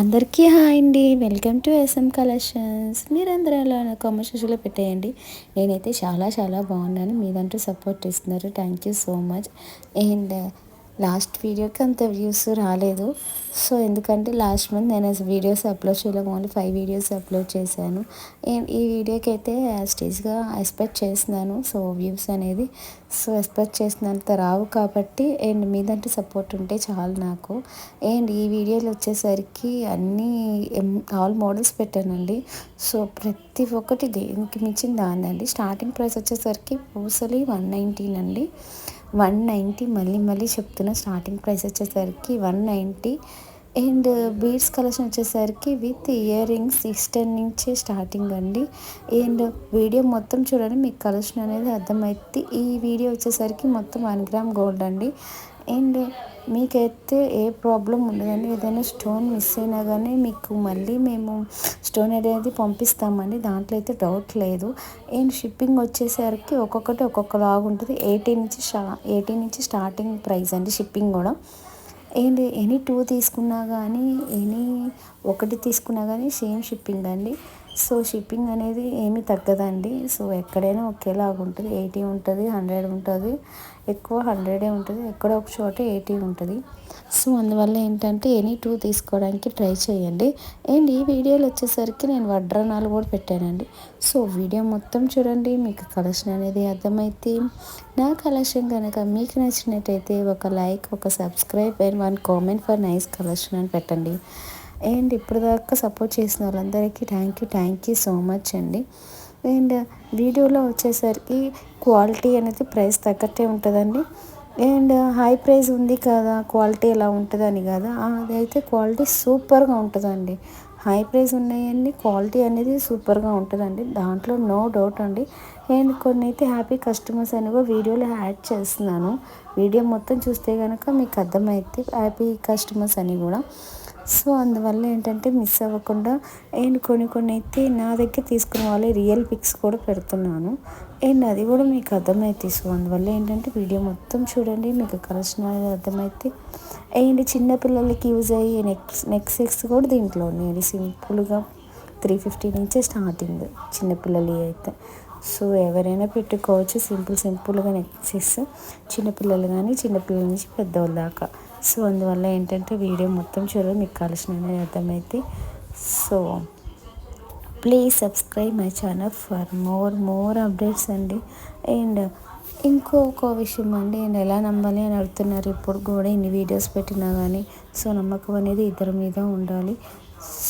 అందరికీ హాయ్ అండి. Welcome to S M collections. మీరందరూ ఎలా కామెంట్ సెక్షన్లో పెట్టేయండి. నేనైతే చాలా చాలా బాగున్నాను. మీదంటూ సపోర్ట్ ఇస్తున్నారు. Thank you so much. And last వీడియోకి అంత వ్యూస్ రాలేదు. సో ఎందుకంటే లాస్ట్ మంత్ నేను వీడియోస్ అప్లోడ్ చేయలేము. ఓన్లీ 5 వీడియోస్ అప్లోడ్ చేశాను. ఈ వీడియోకి అయితే స్టేజ్గా ఎక్స్పెక్ట్ చేస్తున్నాను. సో వ్యూస్ అనేది ఎక్స్పెక్ట్ చేసినంత రావు కాబట్టి అండ్ మీదంటే సపోర్ట్ ఉంటే చాలు నాకు. అండ్ ఈ వీడియోలో వచ్చేసరికి అన్నీ ఆల్ మోడల్స్ పెట్టానండి. సో ప్రతి ఒక్కటి దేనికి మించిన దాన్నండి. స్టార్టింగ్ ప్రైస్ వచ్చేసరికి పూసలి 119 అండి. 190 మళ్ళీ చెప్తున్నా. స్టార్టింగ్ ప్రైస్ వచ్చేసరికి 190. అండ్ బీడ్స్ కలెక్షన్ వచ్చేసరికి విత్ ఇయర్ రింగ్స్ 610 నుంచే స్టార్టింగ్ అండి. అండ్ వీడియో మొత్తం చూడండి, మీకు కలెక్షన్ అనేది అర్థమైద్ది. ఈ వీడియో వచ్చేసరికి మొత్తం 1 గ్రామ్ గోల్డ్ అండి. అండ్ మీకైతే ఏ ప్రాబ్లం ఉండదండి. ఏదైనా స్టోన్ మిస్ అయినా కానీ మీకు మళ్ళీ మేము స్టోన్ అనేది పంపిస్తామండి. దాంట్లో అయితే డౌట్ లేదు. అండ్ షిప్పింగ్ వచ్చేసరికి ఒక్కొక్కటి ఒక్కొక్కలాగా ఉంటుంది. 80 నుంచి స్టార్టింగ్ ప్రైస్ అండి షిప్పింగ్ కూడా. అండ్ ఎనీ 2 తీసుకున్నా కానీ ఒకటి తీసుకున్నా కానీ సేమ్ షిప్పింగ్ అండి. సో షిప్పింగ్ అనేది ఏమీ తగ్గదండి. సో ఎక్కడైనా ఒకేలాగా ఉంటుంది. 80 ఉంటుంది, 100 ఉంటుంది. ఎక్కువ 100 ఉంటుంది, ఎక్కడో ఒక చోట 80 ఉంటుంది. సో అందువల్ల ఏంటంటే ఎనీ 2 తీసుకోవడానికి ట్రై చేయండి. అండ్ ఈ వీడియోలో వచ్చేసరికి నేను వడ్రనాలు కూడా పెట్టానండి. సో వీడియో మొత్తం చూడండి, మీకు కలెక్షన్ అనేది అర్థమైతే. నా కలెక్షన్ కనుక మీకు నచ్చినట్టయితే ఒక లైక్, ఒక subscribe and 1 comment for nice collection అని పెట్టండి. అండ్ ఇప్పుడు దాకా సపోర్ట్ చేసిన వాళ్ళందరికీ థ్యాంక్ యూ సో మచ్ అండి. అండ్ వీడియోలో వచ్చేసరికి క్వాలిటీ అనేది ప్రైస్ తగ్గట్టే ఉంటుందండి. అండ్ హై ప్రైస్ ఉంది కదా, క్వాలిటీ ఎలా ఉంటుందని కదా, అదైతే క్వాలిటీ సూపర్గా ఉంటుందండి. హై ప్రైస్ ఉన్నాయండి, క్వాలిటీ అనేది సూపర్గా ఉంటుందండి, దాంట్లో నో డౌట్ అండి. అండ్ కొన్ని అయితే హ్యాపీ కస్టమర్స్ అని కూడా వీడియోలో యాడ్ చేస్తున్నాను. వీడియో మొత్తం చూస్తే కనుక మీకు అర్థమైతే హ్యాపీ కస్టమర్స్ అని కూడా. సో అందువల్ల ఏంటంటే మిస్ అవ్వకుండా. అండ్ కొన్ని అయితే నా దగ్గర తీసుకున్న వాళ్ళే రియల్ పిక్స్ కూడా పెడుతున్నాను. అండ్ అది కూడా మీకు అర్థమైతే. సో అందువల్ల ఏంటంటే వీడియో మొత్తం చూడండి, మీకు కలెక్షన్ అనేది అర్థమైతే. అండ్ చిన్నపిల్లలకి యూజ్ అయ్యే నెక్ సెట్స్ కూడా దీంట్లో ఉన్నాయి. సింపుల్గా 350 నుంచే స్టార్టింగ్ చిన్నపిల్లలు అయితే. సో ఎవరైనా పెట్టుకోవచ్చు సింపుల్గా నెక్ సెట్స్, చిన్నపిల్లలు కానీ చిన్నపిల్లల నుంచి పెద్దవాళ్ళ దాకా. సో అందువల్ల ఏంటంటే వీడియో మొత్తం చూడండి, మీకు కలెక్షన్ అనేది అర్థమైతే. So please subscribe my channel for more updates అండి. అండ్ ఇంకొక విషయం అండి, నేను ఎలా నమ్మాలి అని అడుగుతున్నారు. ఇప్పుడు కూడా ఇన్ని వీడియోస్ పెట్టినా కానీ సో నమ్మకం అనేది ఇద్దరి మీద ఉండాలి.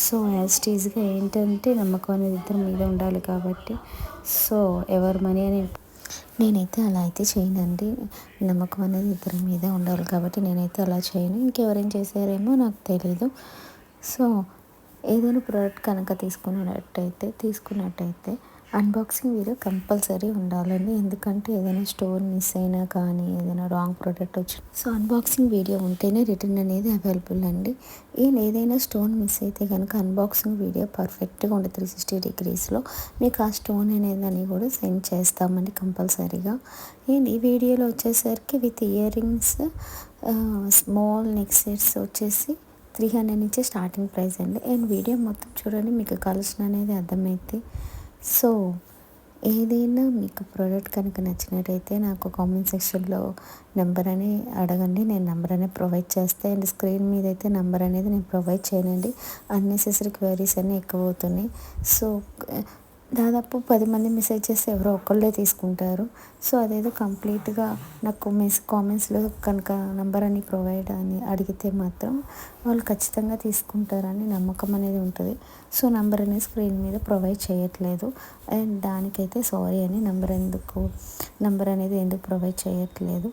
సో యాజ్టీజ్గా ఏంటంటే నమ్మకం అనేది ఇద్దరి మీద ఉండాలి కాబట్టి. సో ఎవరి మనీ అని నేనైతే అలా అయితే చేయనండి. నమ్మకం అనేది ఇద్దరి మీద ఉండాలి కాబట్టి నేనైతే అలా చేయను. ఇంకెవరైనా చేశారేమో నాకు తెలీదు. సో ఏదైనా ప్రోడక్ట్ కనుక తీసుకున్నట్టయితే అన్బాక్సింగ్ వీడియో కంపల్సరీ ఉండాలండి. ఎందుకంటే ఏదైనా స్టోన్ మిస్ అయినా కానీ ఏదైనా రాంగ్ ప్రోడక్ట్ వచ్చి సో అన్బాక్సింగ్ వీడియో ఉంటేనే రిటర్న్ అనేది అవైలబుల్ అండి. ఏదైనా స్టోన్ మిస్ అయితే కనుక అన్బాక్సింగ్ వీడియో పర్ఫెక్ట్గా ఉంటుంది. 360 డిగ్రీస్లో మీకు ఆ స్టోన్ అనేది కూడా సెండ్ చేస్తామండి కంపల్సరీగా. అండ్ ఈ వీడియోలో వచ్చేసరికి with ear rings small neck sets వచ్చేసి 300 నుంచి స్టార్టింగ్ ప్రైస్ అండి. అండ్ వీడియో మొత్తం చూడండి, మీకు కలెక్షన్ అనేది అర్థమైతే. సో ఏదైనా మీకు ప్రోడక్ట్ కనుక నచ్చినట్టయితే నాకు కామెంట్ సెక్షన్లో నెంబర్ అని అడగండి, నేను నెంబర్ అనేది ప్రొవైడ్ చేస్తాను. అండ్ స్క్రీన్ మీద అయితే నెంబర్ అనేది నేను ప్రొవైడ్ చేయనండి. అన్నెసెసరీ క్వైరీస్ అన్నీ ఎక్కువ అవుతున్నాయి. సో దాదాపు 10 మంది మెసేజ్ చేస్తే ఎవరో ఒకళ్ళే తీసుకుంటారు. సో అదేదో కంప్లీట్గా నాకు కామెంట్స్లో కనుక నెంబర్ అని ప్రొవైడ్ అని అడిగితే మాత్రం వాళ్ళు ఖచ్చితంగా తీసుకుంటారని నమ్మకం అనేది ఉంటుంది. సో నెంబర్ అనేది స్క్రీన్ మీద ప్రొవైడ్ చేయట్లేదు. అండ్ దానికైతే సారీ అని నెంబర్ అనేది ఎందుకు ప్రొవైడ్ చేయట్లేదు.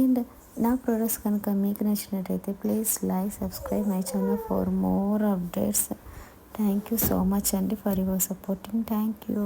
అండ్ నా ప్రొడక్ట్స్ కనుక మీకు నచ్చినట్టయితే please like, subscribe my channel for more updates. Thank you so much, Andy, for your supporting. Thank you.